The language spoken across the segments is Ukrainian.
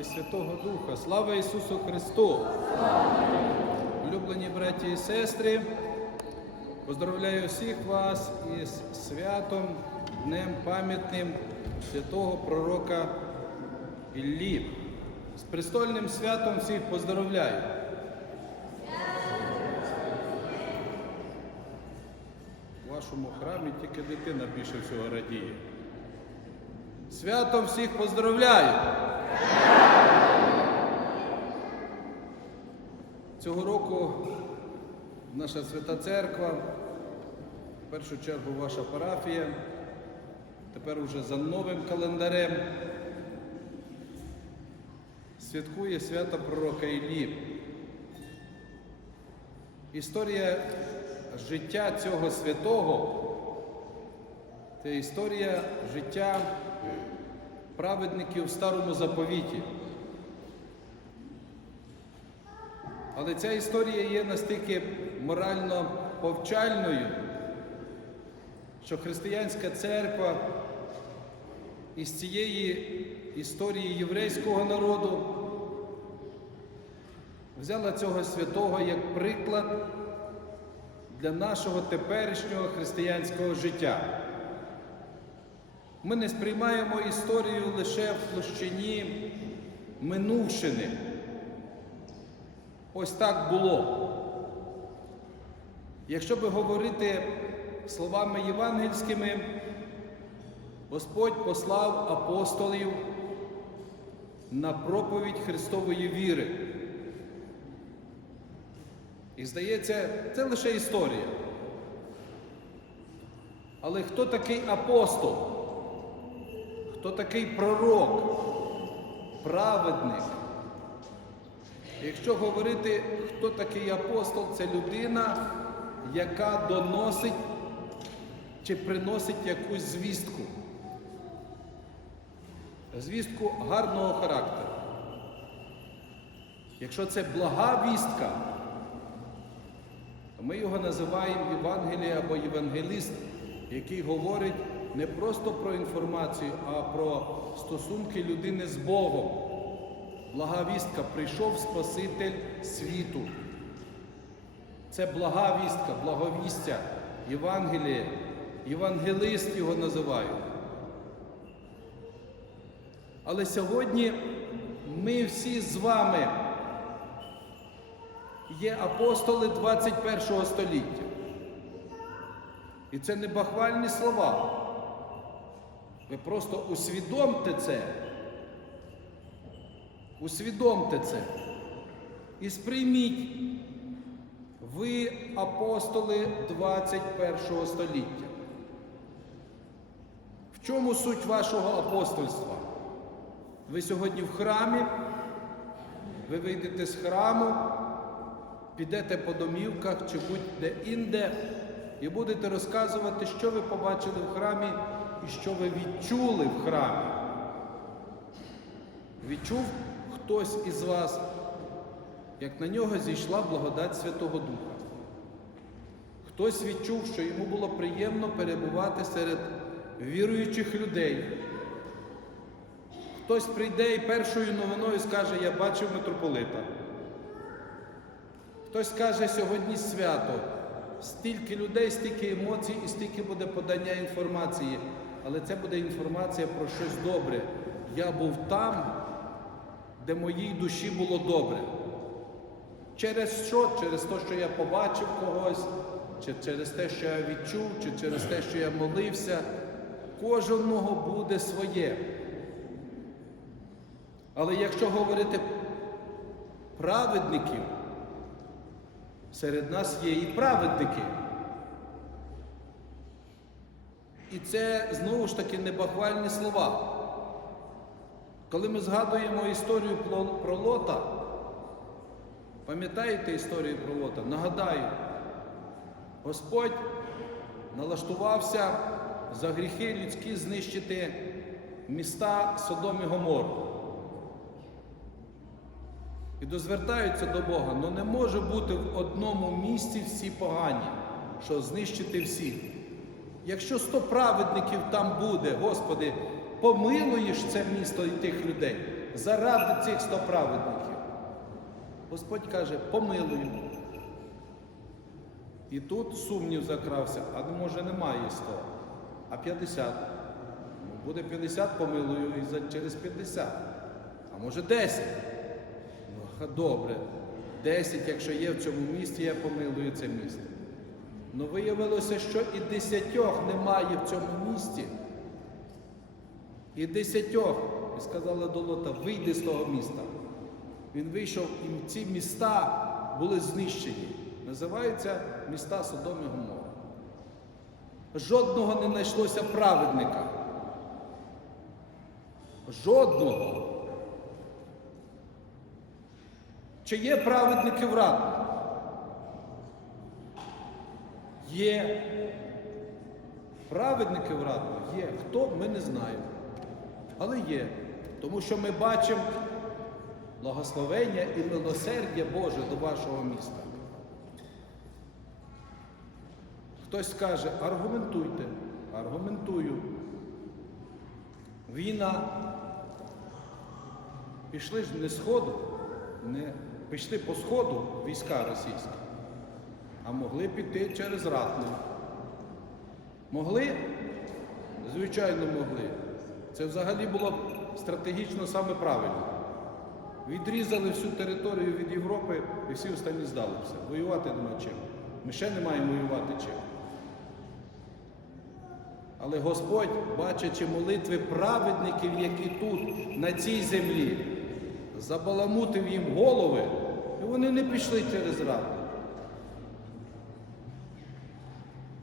і Святого Духа. Слава Ісусу Христу! Улюблені браті і сестри, поздравляю всіх вас із святом, днем пам'ятним святого пророка Іллі. З престольним святом всіх поздравляю. У вашому храмі тільки дитина більше всього радіє. Святом всіх поздравляю! Цього року наша свята церква, в першу чергу ваша парафія, тепер уже за новим календарем, святкує свято пророка Іллі. Історія життя цього святого це історія життя праведників в старому заповіті. Але ця історія є настільки морально повчальною, що християнська церква із цієї історії єврейського народу взяла цього святого як приклад для нашого теперішнього християнського життя. Ми не сприймаємо історію лише в площині минувшини. Ось так було. Якщо би говорити словами євангельськими, Господь послав апостолів на проповідь Христової віри. І здається, це лише історія. Але хто такий апостол? Хто такий пророк, праведник? Якщо говорити, хто такий апостол, це людина, яка доносить чи приносить якусь звістку. Звістку гарного характеру. Якщо це блага вістка, то ми його називаємо Євангеліє або євангеліст, який говорить не просто про інформацію, а про стосунки людини з Богом. Блага вістка прийшов Спаситель світу. Це блага вістка, благовістя, Євангеліє, євангелист його називають. Але сьогодні ми всі з вами є апостоли 21 століття. І це не бахвальні слова. Ви просто усвідомте це. Усвідомте це. І сприйміть, ви апостоли 21 століття. В чому суть вашого апостольства? Ви сьогодні в храмі, ви вийдете з храму, підете по домівках чи будь-де інде і будете розказувати, що ви побачили в храмі і що ви відчули в храмі. Відчув хтось із вас, як на нього зійшла благодать Святого Духа. Хтось відчув, що йому було приємно перебувати серед віруючих людей. Хтось прийде і першою новиною скаже, я бачив митрополита. Хтось скаже сьогодні свято. Стільки людей, стільки емоцій і стільки буде подання інформації. Але це буде інформація про щось добре. Я був там, де моїй душі було добре. Через що? Через те, що я побачив когось, чи через те, що я відчув, чи через те, що я молився. Кожного буде своє. Але якщо говорити праведників, серед нас є і праведники. І це знову ж таки не бахвальні слова. Коли ми згадуємо історію про Лота, пам'ятаєте історію про Лота? Нагадаю, Господь налаштувався за гріхи людські знищити міста Содом і Гомор. І дозвертаються до Бога, але не може бути в одному місці всі погані, що знищити всіх. Якщо сто праведників там буде, Господи, помилуєш це місто і тих людей. заради цих сто праведників. Господь каже, помилую. І тут сумнів закрався, а ну, може немає 100, а 50. Ну, буде 50, помилую і через 50. А може 10. Ну, добре. 10, якщо є в цьому місті, я помилую це місто. Ну виявилося, що і десятьох немає в цьому місті. І десятьох. І сказали до Лота, вийди з того міста. Він вийшов, і ці міста були знищені. Називаються міста Содом і Гомора. Жодного не знайшлося праведника. Жодного. Чи є праведники в Радну? Є. Праведники в Радну є. Хто? Ми не знаємо. Але є. Тому що ми бачимо благословення і милосердя Боже до вашого міста. Хтось скаже, аргументуйте, аргументую. Війна. Пішли ж не сходу, не пішли по сходу війська російські, а могли піти через Ратну. Могли? Звичайно, могли. Це взагалі було стратегічно саме правильно. Відрізали всю територію від Європи і всі останні здалися. Воювати нема чим. Ми ще не маємо воювати чим. Але Господь, бачачи молитви праведників, які тут, на цій землі, забаламутив їм голови, і вони не пішли через раду.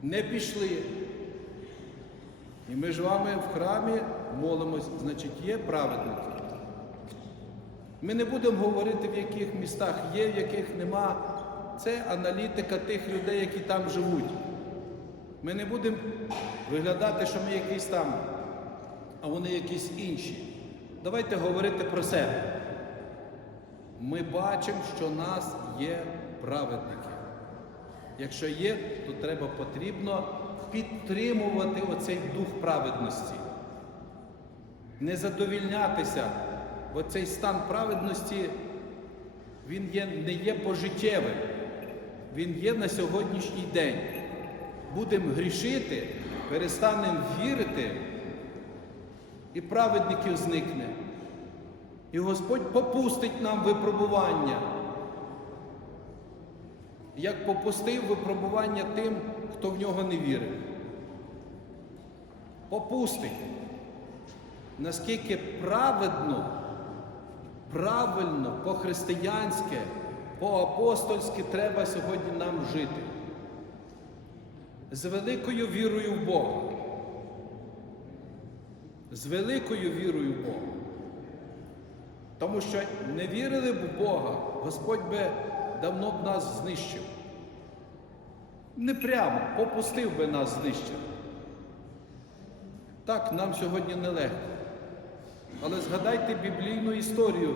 Не пішли. І ми ж вами в храмі молимось, значить, є праведники. Ми не будемо говорити, в яких містах є, в яких нема. Це аналітика тих людей, які там живуть. Ми не будемо виглядати, що ми якісь там, а вони якісь інші. Давайте говорити про себе. Ми бачимо, що нас є праведники. Якщо є, то треба потрібно підтримувати оцей дух праведності. Не задовільнятися, бо цей стан праведності він є, не є пожиттєвим, він є на сьогоднішній день. Будемо грішити, перестанемо вірити, і праведників зникне. І Господь попустить нам випробування. Як попустив випробування тим, хто в нього не вірив. Попустить. Наскільки праведно, правильно, по-християнськи, по-апостольськи треба сьогодні нам жити. З великою вірою в Бога. З великою вірою в Бога. Тому що не вірили б в Бога, Господь би давно б нас знищив. Не прямо, попустив би нас знищити. Так, нам сьогодні нелегко. Але згадайте біблійну історію.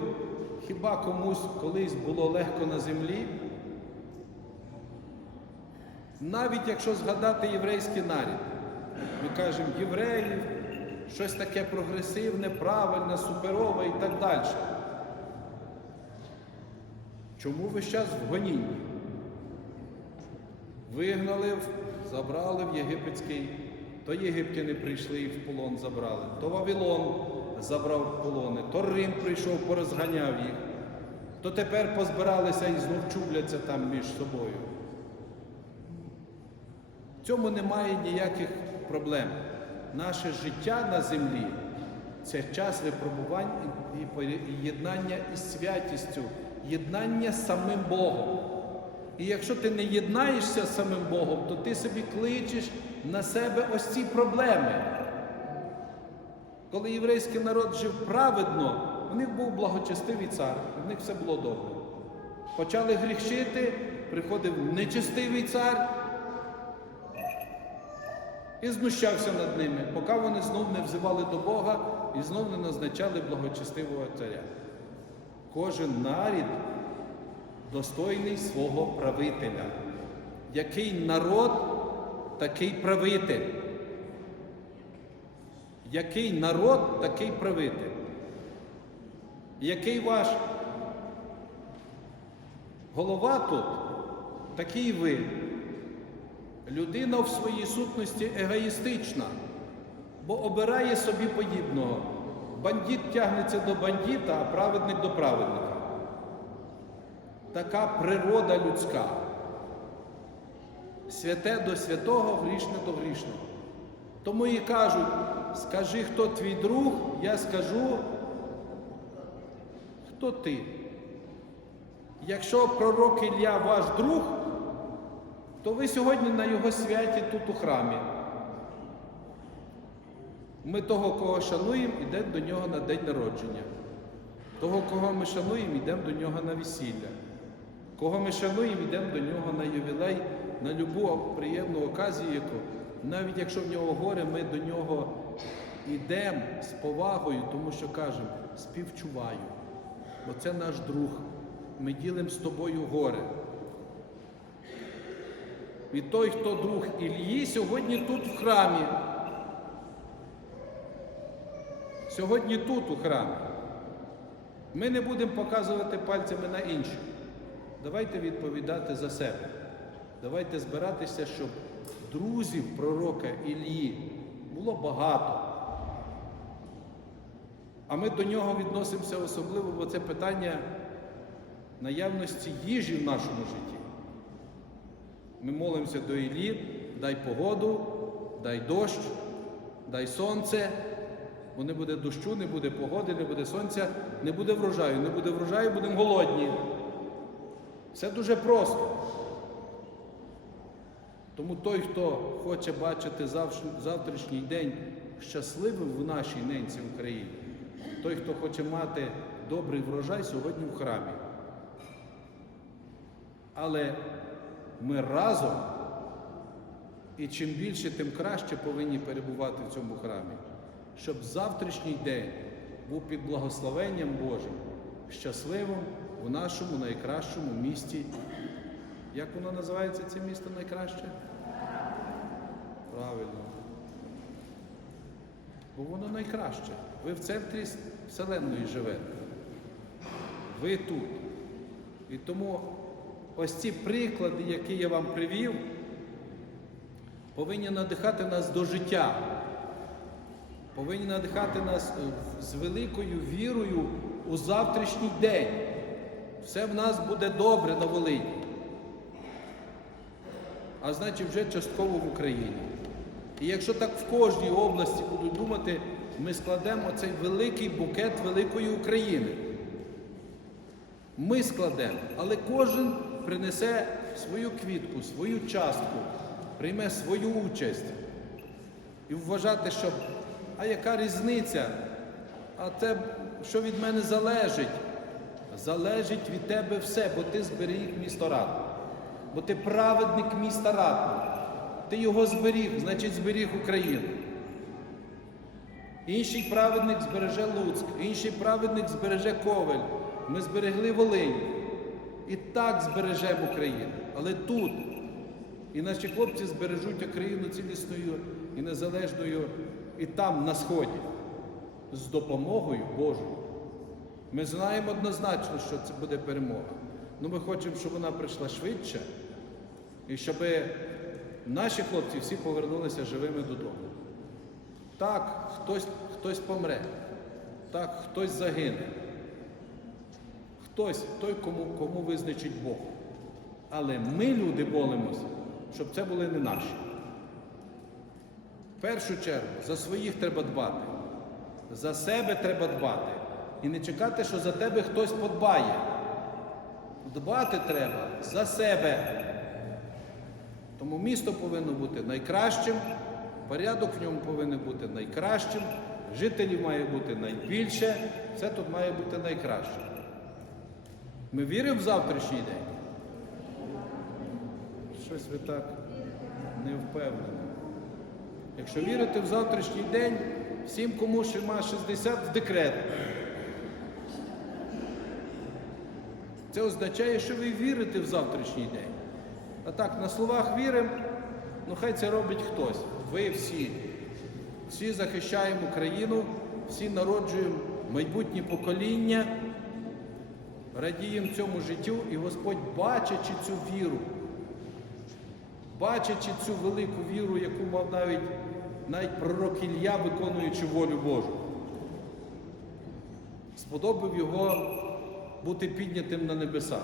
Хіба комусь колись було легко на землі? Навіть якщо згадати єврейський нарід, ми кажемо євреїв, щось таке прогресивне, правильне, суперове і так далі. Чому весь час в гонінні? Вигнали, забрали в єгипетський, то єгиптяни прийшли і в полон забрали, то Вавилон забрав полони, то Рим прийшов, порозганяв їх, то тепер позбиралися і знов чубляться там між собою. В цьому немає ніяких проблем. Наше життя на землі це час випробувань і єднання із святістю, єднання з самим Богом. І якщо ти не єднаєшся з самим Богом, то ти собі кличеш на себе ось ці проблеми. Коли єврейський народ жив праведно, у них був благочестивий цар, в них все було добре. Почали гріхчити, приходив нечестивий цар і знущався над ними, поки вони знов не взивали до Бога і знов не назначали благочестивого царя. Кожен нарід достойний свого правителя. Який народ, такий правитель. Який народ, такий правитель. Який ваш голова тут, такий ви. Людина в своїй сутності егоїстична, бо обирає собі подібного. Бандит тягнеться до бандита, а праведник до праведника. Така природа людська. Святе до святого, грішне до грішного. Тому і кажуть, скажи, хто твій друг, я скажу, хто ти. Якщо пророк Ілля ваш друг, то ви сьогодні на його святі тут у храмі. Ми того, кого шануємо, йдемо до нього на день народження. Того, кого ми шануємо, йдемо до нього на весілля. Кого ми шануємо, йдемо до нього на ювілей, на любу приємну оказію, яку, навіть якщо в нього горе, ми до нього йдемо з повагою, тому що кажемо, співчуваю. Бо це наш друг. Ми ділимо з тобою горе. І той, хто друг Ілії, сьогодні тут в храмі. Сьогодні тут у храмі. Ми не будемо показувати пальцями на інших. Давайте відповідати за себе. Давайте збиратися, щоб друзів пророка Ілії було багато. А ми до нього відносимося особливо, бо це питання наявності їжі в нашому житті. Ми молимося до Іллі, дай погоду, дай дощ, дай сонце. Бо не буде дощу, не буде погоди, не буде сонця, не буде врожаю. Не буде врожаю, будемо голодні. Все дуже просто. Тому той, хто хоче бачити завтрашній день щасливим в нашій ненці Україні, той, хто хоче мати добрий врожай сьогодні в храмі. Але ми разом і чим більше, тим краще повинні перебувати в цьому храмі, щоб завтрашній день був під благословенням Божим, щасливим у нашому найкращому місті. Як воно називається це місто найкраще? Правильно. Бо воно найкраще. Ви в центрі Вселенної живете. Ви тут. І тому ось ці приклади, які я вам привів, повинні надихати нас до життя, повинні надихати нас е, з великою вірою у завтрашній день. Все в нас буде добре на Волині. А значить, вже частково в Україні. І якщо так в кожній області будуть думати, ми складемо цей великий букет великої України. Ми складемо, але кожен принесе свою квітку, свою частку, прийме свою участь. І вважати, що а яка різниця? А те, що від мене залежить? Залежить від тебе все, бо ти зберіг місто Ратно. Бо ти праведник міста Ратно. Ти його зберіг, значить зберіг Україну. Інший праведник збереже Луцьк, інший праведник збереже Ковель. Ми зберегли Волинь. І так збережемо Україну. Але тут і наші хлопці збережуть Україну цілісною і незалежною і там, на Сході, з допомогою Божою. Ми знаємо однозначно, що це буде перемога. Ну ми хочемо, щоб вона прийшла швидше, і щоб наші хлопці всі повернулися живими додому. Так, хтось, хтось помре, так, хтось загине. Хтось той, кому, кому визначить Бог. Але ми, люди, молимося, щоб це були не наші. В першу чергу за своїх треба дбати, за себе треба дбати. І не чекати, що за тебе хтось подбає. Дбати треба за себе. Тому місто повинно бути найкращим, порядок в ньому повинен бути найкращим, жителів має бути найбільше, все тут має бути найкраще. Ми віримо в завтрашній день? Щось ви так не впевнені. Якщо вірити в завтрашній день, всім, кому ще має 60 в декрет. Це означає, що ви вірите в завтрашній день. А так, на словах віримо, ну хай це робить хтось. Ви всі. Всі захищаємо Україну, всі народжуємо майбутні покоління, радіємо цьому життю, і Господь, бачачи цю віру, бачачи цю велику віру, яку мав навіть, навіть пророк Ілля, виконуючи волю Божу, сподобав його бути піднятим на небеса.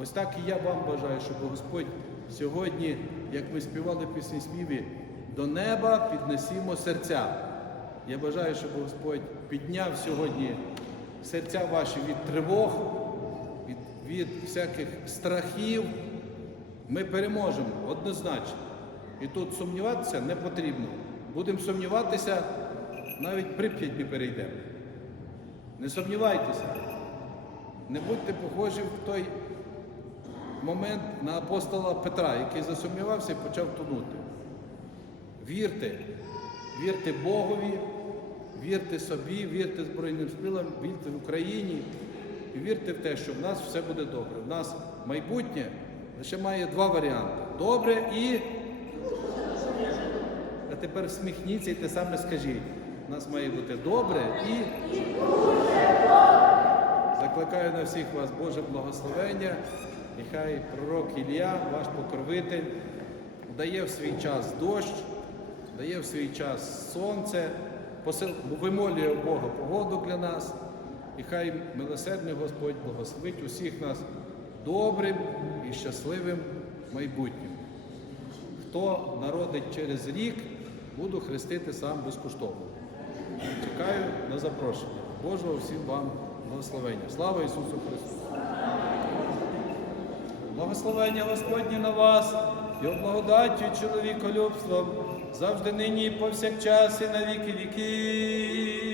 Ось так і я вам бажаю, щоб Господь сьогодні, як ми співали в пісні співі, до неба піднесімо серця. Я бажаю, щоб Господь підняв сьогодні серця ваші від тривог, від, від всяких страхів. Ми переможемо однозначно. І тут сумніватися не потрібно. Будемо сумніватися, навіть прип'ять не перейдемо. Не сумнівайтеся. Не будьте похожі в той момент на апостола Петра, який засумнівався і почав тонути. Вірте, вірте Богові, вірте собі, вірте Збройним силам, вірте в Україні і вірте в те, що в нас все буде добре. В нас майбутнє лише має два варіанти: добре і. Тепер всміхніться і те саме скажіть. У нас має бути добре і. Закликаю на всіх вас Боже благословення. І хай пророк Ілля, ваш покровитель, дає в свій час дощ, дає в свій час сонце, посил... вимолює у Бога погоду для нас. І хай милосердний Господь благословить усіх нас добрим і щасливим майбутнім. Хто народить через рік, буду хрестити сам безкоштовно. Чекаю на запрошення. Божого всім вам благословення. Слава Ісусу Христу! Благословення Господнє на вас, його благодаттю чоловіколюбством, завжди нині повсякчас і на віки віки.